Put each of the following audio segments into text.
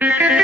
Kalbin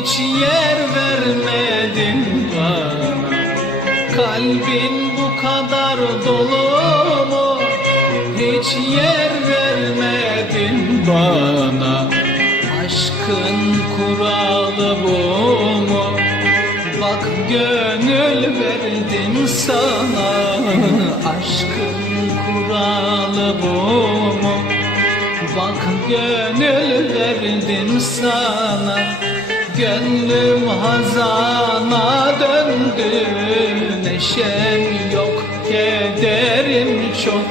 Hiç yer vermedin bana Kalbin bu kadar dolu mu? Hiç yer vermedin bana Aşkın kuralı bu mu? Bak gönül verdim sana Aşkın kuralı bu mu? Bak gönül verdim sana Gönlüm hazana döndü Neşem yok kederim çok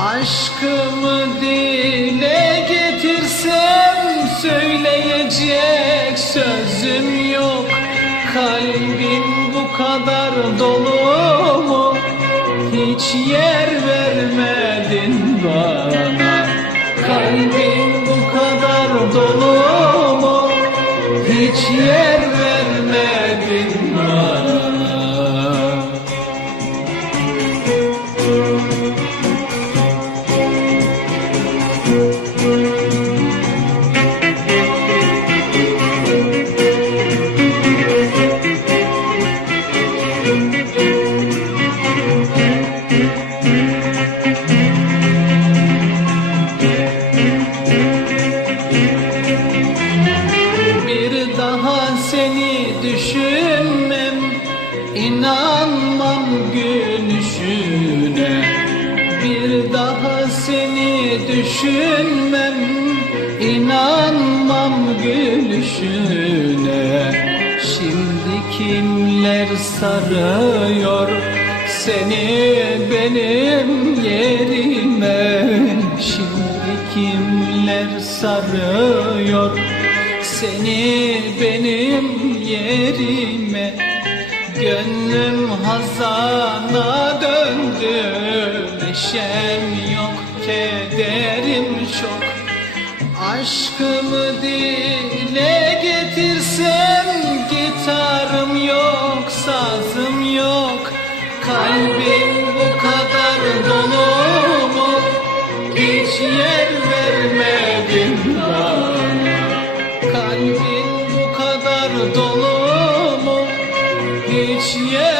Aşkımı dile getirsem Söyleyecek sözüm yok Kalbin bu kadar dolu mu? Hiç yer vermedin bana Kalbin bu kadar dolu mu? Hiç yer düşünmem inanmam gülüşüne. Şimdi kimler sarıyor seni benim yerime? Şimdi kimler sarıyor seni benim yerime? Gönlüm hazana döndü Neşem yok kederim çok. Aşkımı dile getirsem Gitarım yok sazım yok. Kalbim bu kadar dolu mu? Hiç yer vermedin bana. Kalbin bu kadar dolu mu? Hiç yer